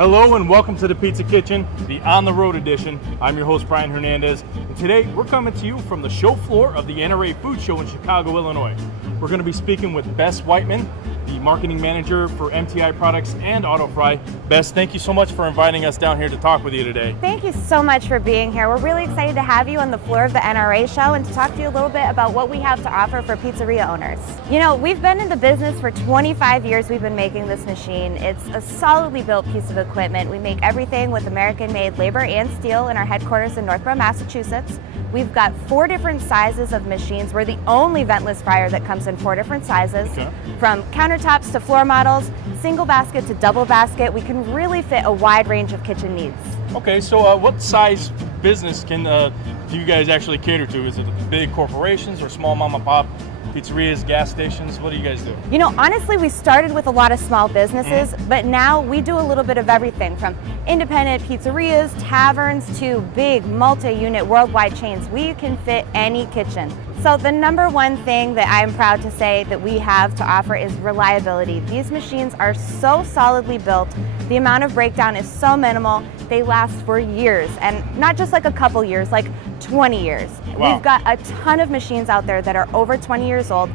Hello and welcome to the Pizza Kitchen, the On the Road edition. I'm your host, Brian Hernandez, and today we're coming to you from the show floor of the NRA Food Show in Chicago, Illinois. We're going to be speaking with Bess Whiteman, the marketing manager for MTI Products and AutoFry. Bess, thank you so much for inviting us down here to talk with you today. Thank you so much for being here. We're really excited to have you on the floor of the NRA show and to talk to you a little bit about what we have to offer for pizzeria owners. You know, we've been in the business for 25 years. We've been making this machine. It's a solidly built piece of equipment. We make everything with American-made labor and steel in our headquarters in Northborough, Massachusetts. We've got 4 different sizes of machines. We're the only ventless fryer that comes in 4 different sizes. Okay. From countertops to floor models, single basket to double basket. We can really fit a wide range of kitchen needs. Okay, so what size business do you guys actually cater to? Is it big corporations or small mom and pop pizzerias, gas stations? What do you guys do? You know, honestly, we started with a lot of small businesses, but now we do a little bit of everything from independent pizzerias, taverns, to big multi-unit worldwide chains. We can fit any kitchen. So the number one thing that I'm proud to say that we have to offer is reliability. These machines are so solidly built. The amount of breakdown is so minimal. They last for years, and not just like a couple years, like 20 years. Wow. We've got a ton of machines out there that are over 20 years old,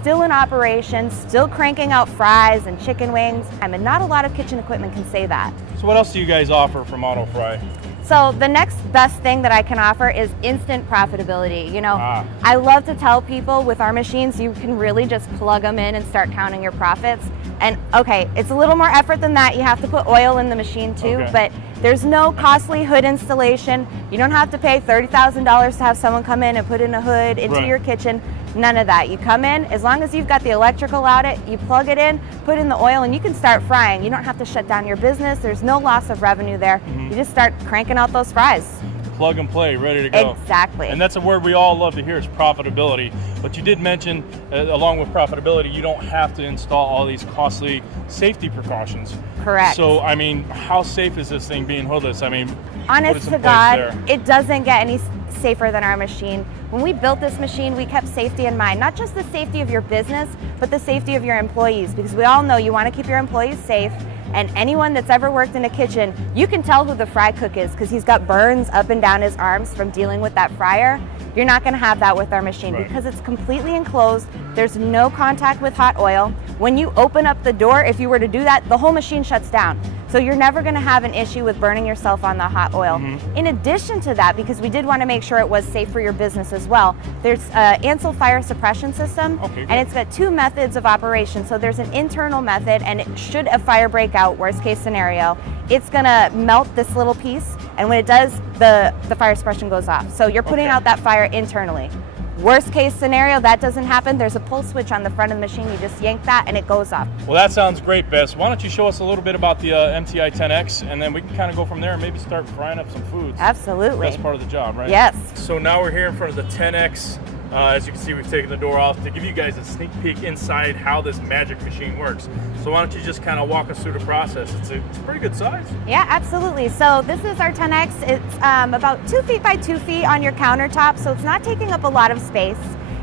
still in operation, still cranking out fries and chicken wings, and not a lot of kitchen equipment can say that. So what else do you guys offer from AutoFry? So the next best thing that I can offer is instant profitability. You know, I love to tell people with our machines, you can really just plug them in and start counting your profits. And okay, it's a little more effort than that. You have to put oil in the machine too, but there's no costly hood installation. You don't have to pay $30,000 to have someone come in and put in a hood into your kitchen. None of that. You come in, as long as you've got the electrical outlet, you plug it in, put in the oil, and you can start frying. You don't have to shut down your business. There's no loss of revenue there. You just start cranking out those fries. Plug and play, ready to go. Exactly. And that's a word we all love to hear, is profitability. But you did mention, along with profitability, you don't have to install all these costly safety precautions. Correct. So, I mean, how safe is this thing being hoodless? I mean, honest to God, it doesn't get any safer than our machine. When we built this machine, we kept safety in mind, not just the safety of your business, but the safety of your employees, because we all know you want to keep your employees safe. And anyone that's ever worked in a kitchen, you can tell who the fry cook is because he's got burns up and down his arms from dealing with that fryer. You're not going to have that with our machine because it's completely enclosed. There's no contact with hot oil. When you open up the door, if you were to do that, the whole machine shuts down. So you're never going to have an issue with burning yourself on the hot oil. In addition to that, because we did want to make sure it was safe for your business as well, there's an Ansel fire suppression system, and it's got 2 methods of operation. So there's an internal method, and should a fire break out, worst case scenario, it's going to melt this little piece, and when it does, the fire suppression goes off. So you're putting out that fire internally. Worst case scenario, that doesn't happen. There's a pull switch on the front of the machine. You just yank that and it goes off. Well, that sounds great, Bess. Why don't you show us a little bit about the MTI 10X, and then we can kind of go from there and maybe start frying up some foods. Absolutely. That's part of the job, right? Yes. So now we're here in front of the 10X. As you can see, we've taken the door off to give you guys a sneak peek inside how this magic machine works. So why don't you just kind of walk us through the process? It's a pretty good size. Yeah, absolutely. So this is our 10X. It's about 2 feet by 2 feet on your countertop, so it's not taking up a lot of space.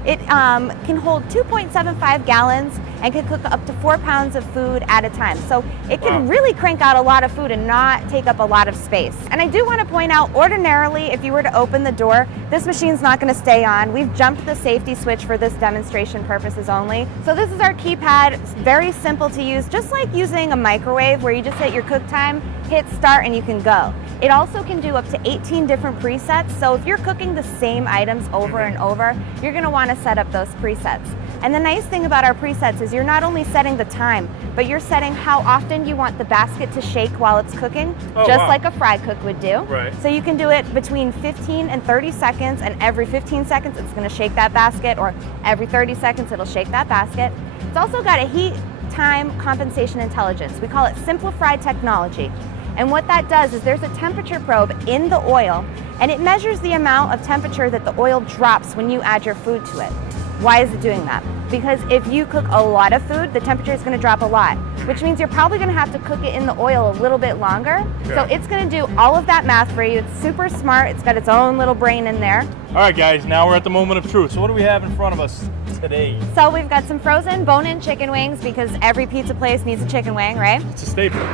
It can hold 2.75 gallons and can cook up to 4 pounds of food at a time. So it can really crank out a lot of food and not take up a lot of space. And I do want to point out, ordinarily, if you were to open the door, this machine's not going to stay on. We've jumped the safety switch for this demonstration purposes only. So this is our keypad. It's very simple to use, just like using a microwave where you just hit your cook time, hit start, and you can go. It also can do up to 18 different presets. So if you're cooking the same items over and over, you're going to want to set up those presets. And the nice thing about our presets is you're not only setting the time, but you're setting how often you want the basket to shake while it's cooking, like a fry cook would do. So you can do it between 15 and 30 seconds, and every 15 seconds it's going to shake that basket, or every 30 seconds it'll shake that basket. It's also got a heat time compensation intelligence. We call it Simplify technology. And what that does is there's a temperature probe in the oil, and it measures the amount of temperature that the oil drops when you add your food to it. Why is it doing that? Because if you cook a lot of food, the temperature is going to drop a lot, which means you're probably going to have to cook it in the oil a little bit longer. So it's going to do all of that math for you. It's super smart. It's got its own little brain in there. All right, guys, now we're at the moment of truth. So what do we have in front of us today? So we've got some frozen bone-in chicken wings, because every pizza place needs a chicken wing, right? It's a staple.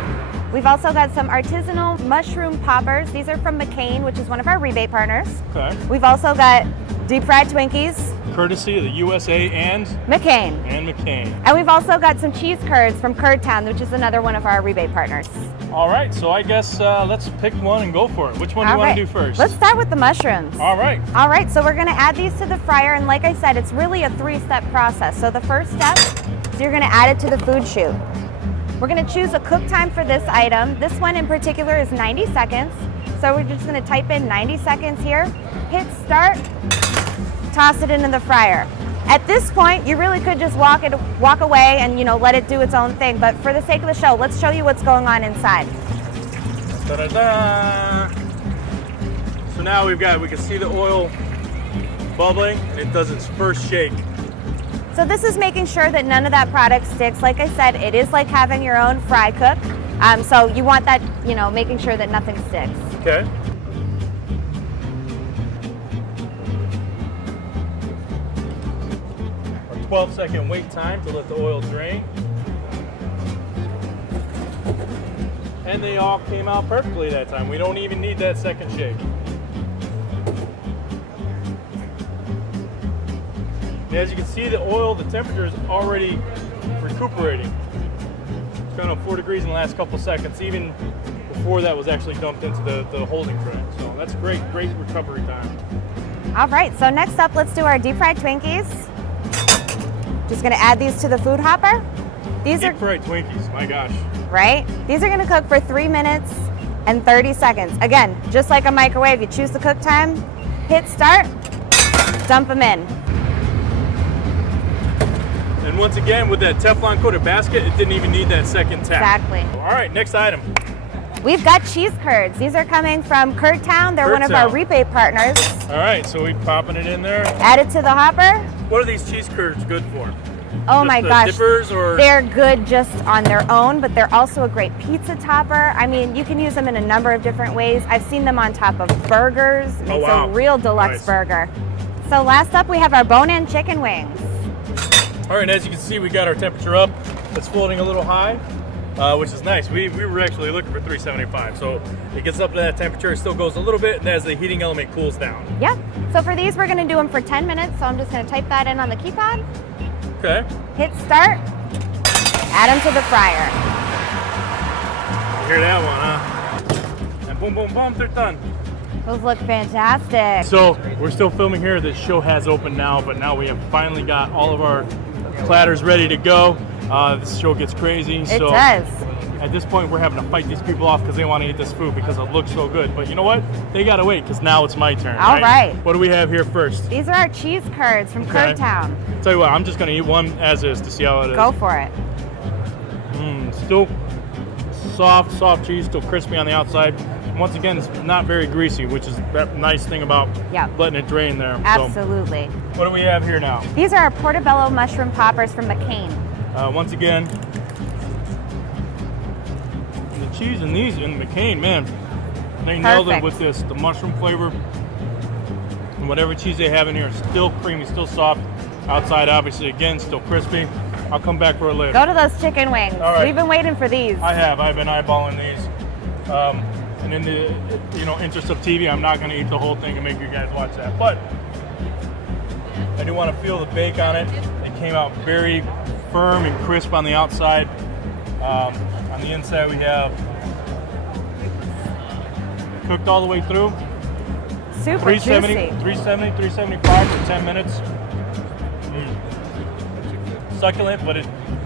We've also got some artisanal mushroom poppers. These are from McCain, which is one of our rebate partners. Okay. We've also got deep fried Twinkies. Courtesy of the USA and McCain. McCain. And we've also got some cheese curds from Curd Town, which is another one of our rebate partners. All right, so I guess let's pick one and go for it. Which one do you want to do first? Let's start with the mushrooms. All right. All right, so we're gonna add these to the fryer, and like I said, it's really a 3-step process. So the first step is you're gonna add it to the food chute. We're gonna choose a cook time for this item. This one in particular is 90 seconds. So we're just gonna type in 90 seconds here, hit start, toss it into the fryer. At this point, you really could just walk away and let it do its own thing. But for the sake of the show, let's show you what's going on inside. Ta-da-da! So now we can see the oil bubbling. It does its first shake. So this is making sure that none of that product sticks. Like I said, it is like having your own fry cook. So you want that, making sure that nothing sticks. Okay. A 12-second wait time to let the oil drain. And they all came out perfectly that time. We don't even need that second shake. And as you can see, the oil, the temperature is already recuperating. It's gone up 4 degrees in the last couple seconds, even before that was actually dumped into the holding tray. So that's great recovery time. All right, so next up, let's do our deep fried Twinkies. Just gonna add these to the food hopper. Deep fried Twinkies, my gosh. Right? These are gonna cook for 3 minutes and 30 seconds. Again, just like a microwave, you choose the cook time, hit start, dump them in. And once again, with that Teflon coated basket, it didn't even need that second tap. Exactly. All right, next item. We've got cheese curds. These are coming from Curd Town. They're one of our rebate partners. All right, so we're popping it in there. Add it to the hopper. What are these cheese curds good for? Oh my gosh, dippers or? They're good just on their own, but they're also a great pizza topper. I mean, you can use them in a number of different ways. I've seen them on top of burgers. Makes a real deluxe burger. So last up, we have our bone-in chicken wings. All right, and as you can see, we got our temperature up. It's floating a little high, which is nice. We were actually looking for 375, so it gets up to that temperature. It still goes a little bit, and as the heating element cools down. Yep. So for these, we're going to do them for 10 minutes. So I'm just going to type that in on the keypad. Okay. Hit start. Add them to the fryer. You hear that one, huh? And boom, boom, boom, they're done. Those look fantastic. So we're still filming here. The show has opened now, but now we have finally got all of our platters ready to go. This show gets crazy. It does. At this point, we're having to fight these people off because they want to eat this food because it looks so good. But you know what? They got to wait because now it's my turn. All right. What do we have here first? These are our cheese curds from Curd Town. Tell you what, I'm just going to eat one as is to see how it is. Go for it. Still soft cheese, still crispy on the outside. And once again, it's not very greasy, which is that nice thing about letting it drain there. Absolutely. So, what do we have here now? These are our portobello mushroom poppers from McCain. Once again, the cheese in these in McCain, man, they nailed it with this. The mushroom flavor and whatever cheese they have in here is still creamy, still soft. Outside, obviously, again, still crispy. I'll come back for it later. Go to those chicken wings. All right. We've been waiting for these. I've been eyeballing these. And in the interest of TV, I'm not going to eat the whole thing and make you guys watch that. But I do want to feel the bake on it. It came out very firm and crisp on the outside. On the inside, we have cooked all the way through. Super juicy. 375 for 10 minutes. Succulent, but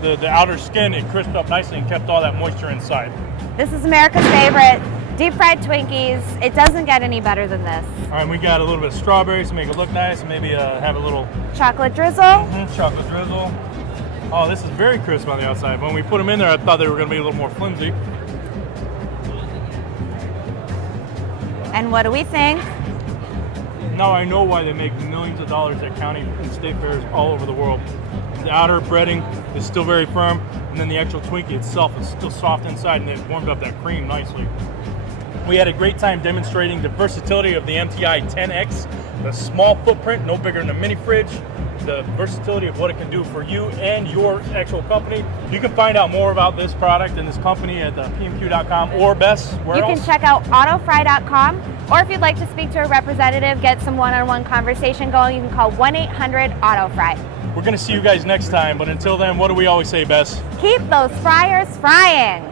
the outer skin, it crisped up nicely and kept all that moisture inside. This is America's favorite deep fried Twinkies. It doesn't get any better than this. All right, we got a little bit of strawberries to make it look nice, and maybe have a little chocolate drizzle. Chocolate drizzle. Oh, this is very crisp on the outside. When we put them in there, I thought they were going to be a little more flimsy. And what do we think? Now I know why they make millions of dollars at county and state fairs all over the world. The outer breading is still very firm, and then the actual Twinkie itself is still soft inside, and they've warmed up that cream nicely. We had a great time demonstrating the versatility of the MTI 10X, the small footprint, no bigger than a mini fridge, the versatility of what it can do for you and your actual company. You can find out more about this product and this company at pmq.com, or Bess, where else? You can check out AutoFry.com, or if you'd like to speak to a representative, get some one-on-one conversation going, you can call 1-800-AutoFry. We're going to see you guys next time, but until then, what do we always say, Bess? Keep those fryers frying.